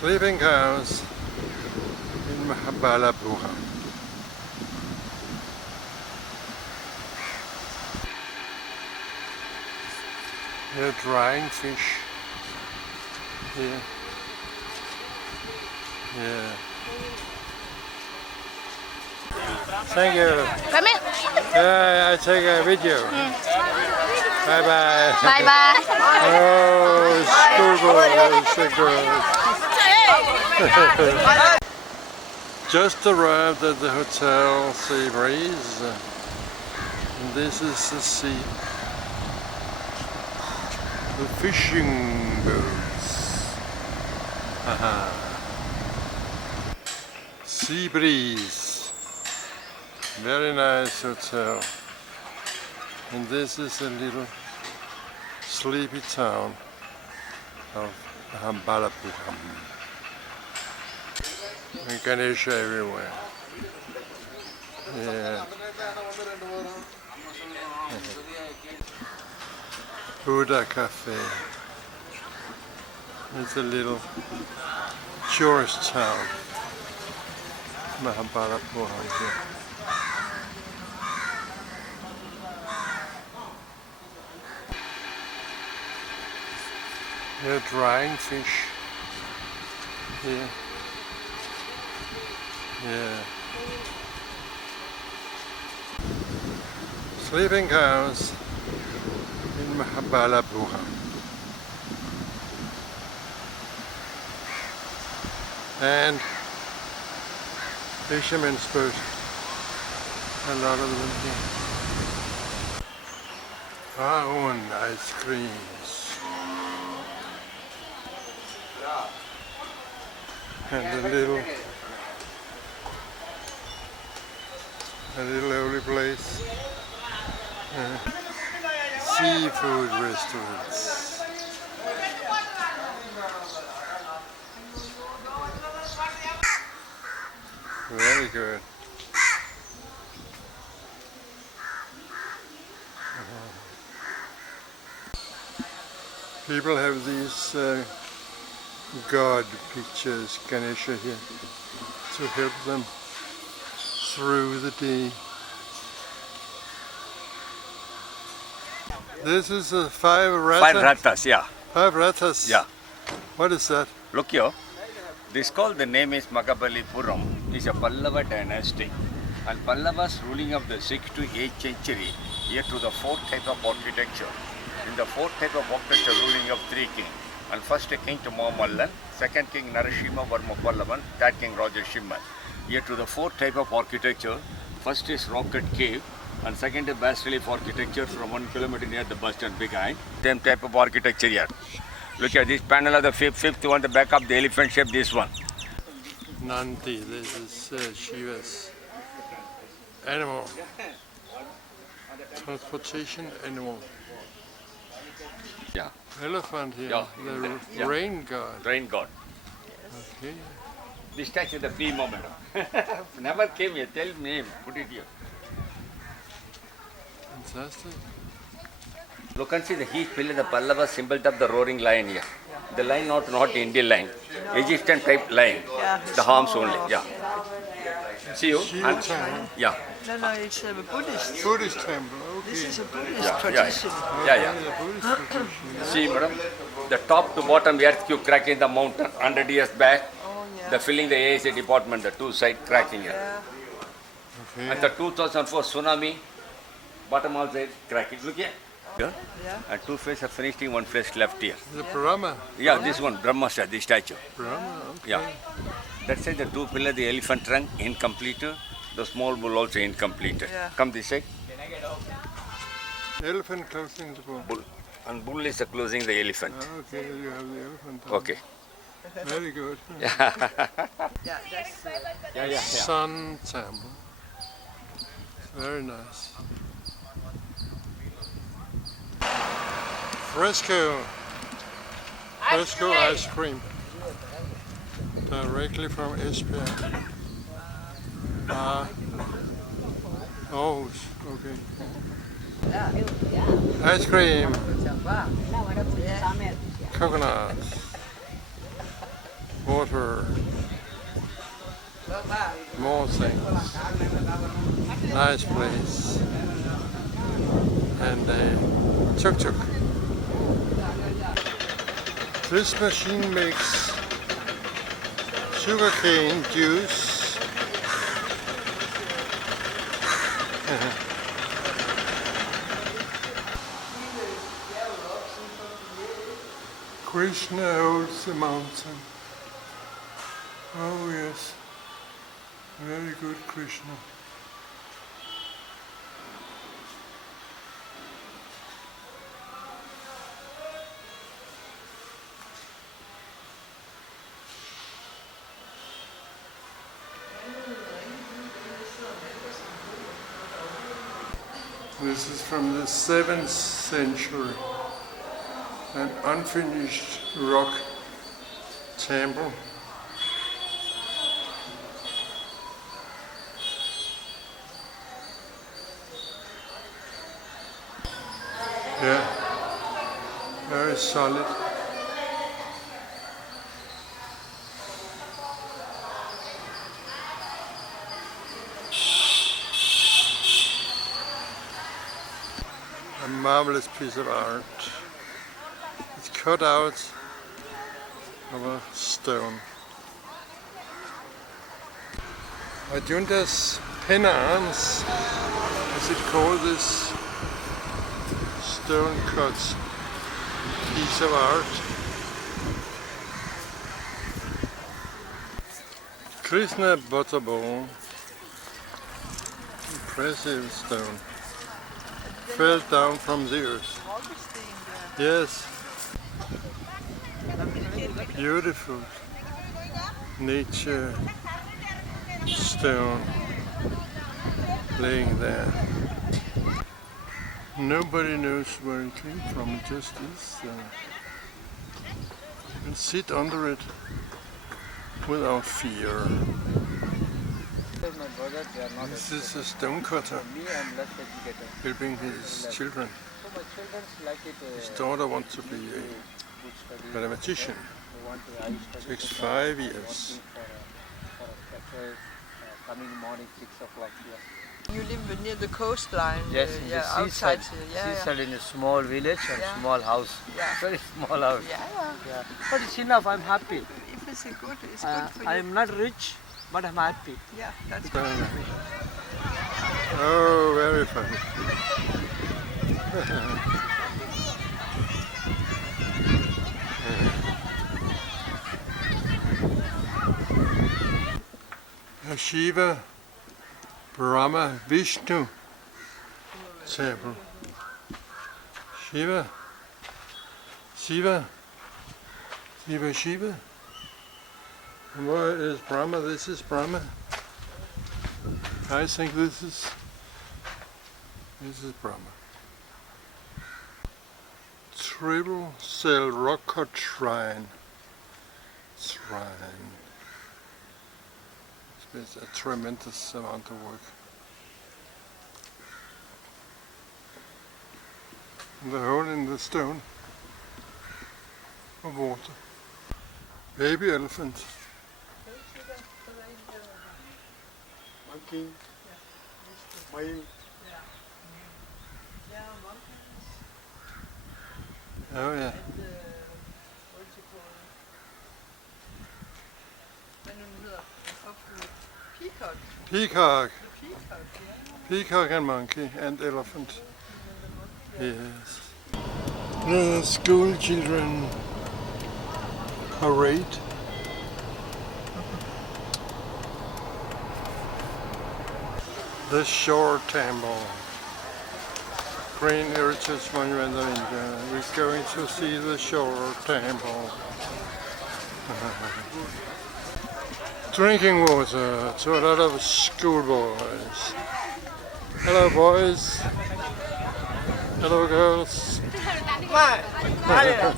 Sleeping cows in Mahabalipuram. They're drying fish here. Yeah. Thank you. Come in. Yeah, I take a video. Bye bye. Bye bye. Oh, it's so good. Just arrived at the hotel Sea Breeze. And this is the sea. The fishing boats. Sea Breeze. Very nice hotel. And this is a little sleepy town of Mahabalipuram. And Ganesha everywhere. Yeah. Buddha Cafe. It's a little tourist town. Mahabalipuram here. They're drying fish here. Yeah. Sleeping cows in Mahabalipuram. And fishermen's boat. A lot of them here. Oh, and ice creams. And a little lovely place. Seafood restaurants. Very good. People have these God pictures, Ganesha here, to help them through the day. This is a five Rathas, yeah. Five Rathas? Yeah. What is that? Look here. This called, the name is Mahabalipuram. It's a Pallava dynasty. And Pallavas ruling of the 6th to 8th century, here to the 4th type of architecture. In the 4th type of architecture, ruling of 3 kings. And first king to Mamallan, second king Narasimha Varma Pallavan, third king Rajashimman. Here to the 4th type of architecture, first is rocket cave, and second is bas relief architecture from 1 kilometer near the bus stand behind. Same type of architecture here. Look at this panel of the fifth one, the back of the elephant shape, this one. Nandi, this is Shiva's animal. Transportation animal. Yeah. Elephant here, Yeah. the rain god. Rain god. Okay. This statue is the Mamallapuram. Never came here, tell name, put it here. Fantastic. Look and see the heat pillar, the Pallava symbol of the roaring lion here. The lion not Indian lion, Egyptian type lion. Yeah, the horns only, yeah. See you? Yeah. No, it's a Buddhist. Buddhist temple, okay. This is a Buddhist tradition. Yeah. Buddhist tradition. See, madam, the top to bottom earthquake cracking in the mountain 100 years back. Oh, yeah. The filling the ASA department, the two side cracking here. Yeah. Okay. And the 2004 tsunami, bottom also cracking. Look here. Here. Yeah. And two faces are finishing, one face left here. The Brahma. Yeah, this one, Brahma statue, this statue. Brahma, okay. Yeah. That side, the two pillar, the elephant trunk, incompleted. The small bull also incompleted. Yeah. Come this side. Elephant closing the bull. Bull. And bull is closing the elephant. Okay, you have the elephant. Okay. Very good. Yeah, that's Yeah. Sun temple. Very nice. Fresco ice cream. Directly from Esbjerg. Oh, okay. Ice cream. Coconuts. water, more things. Nice place. And a tuk-tuk. This machine makes sugarcane juice. Krishna holds the mountain. Oh yes, very good Krishna. This is from the 7th century, an unfinished rock temple. Yeah, very solid. A marvelous piece of art. It's cut out of a stone. Ajunta's penance, as it called, this stone cut piece of art. Krisnas Butterball, impressive stone, fell down from the earth. Yes, beautiful nature stone laying there. Nobody knows where it came from, it just is. You can sit under it without fear. My brothers, they are not This is a stone cutter me, I'm less educated. helping his children. So my children like it. His daughter wants to be a Good study. mathematician. They want to high study. Takes So 5 they years. want me for a breakfast, coming morning 6 o'clock here. You live near the coastline. Yes, yeah, in the outside. seaside. Seaside in a small village and Yeah. small house. Yeah. Very small house. Yeah, yeah. Yeah. But it's enough, I'm happy. If it's good, it's good for you. I'm not rich, but I'm happy. Yeah, that's good. Oh, very funny. Shiva, Brahma, Vishnu temple. Shiva, Shiva, Shiva, Shiva. And what is Brahma? This is Brahma. I think this is Brahma. Triple cell rock cut shrine. It's a tremendous amount of work. And the hole in the stone of water. Baby elephant. Monkey. Whale. Oh yeah. Peacock. Peacock. The peacock, yeah. Peacock and monkey and elephant. Yes. The school children parade. The Shore Temple. Green Heritage Monument of India. We're going to see the Shore Temple. Drinking water to a lot of schoolboys. Hello boys. Hello girls.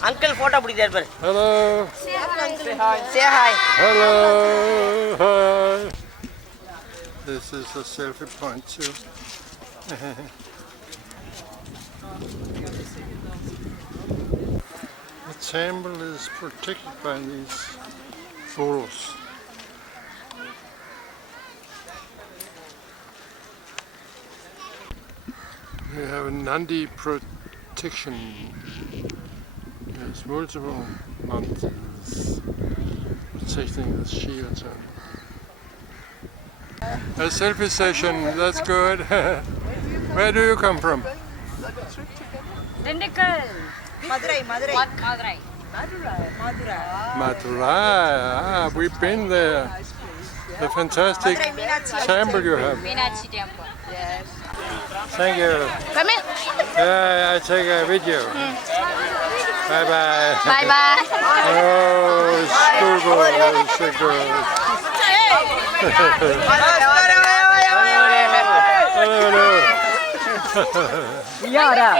Uncle photo put there. Hello. Say hi. Say hi. Hello. Hi. This is a selfie point too. The temple is protected by these Fools. We have a Nandi protection. There's multiple mountains protecting the shield. A selfie session, that's good. Where do you come from? Dindigul. Madurai. Madurai. Madurai. Ah, we've been there. Nice place, yeah. The fantastic temple you have. Meenakshi temple. Yes. Thank you. Come here. Yeah, I take a video. Bye bye. Bye bye. Oh, it's so good. Hello. Yara.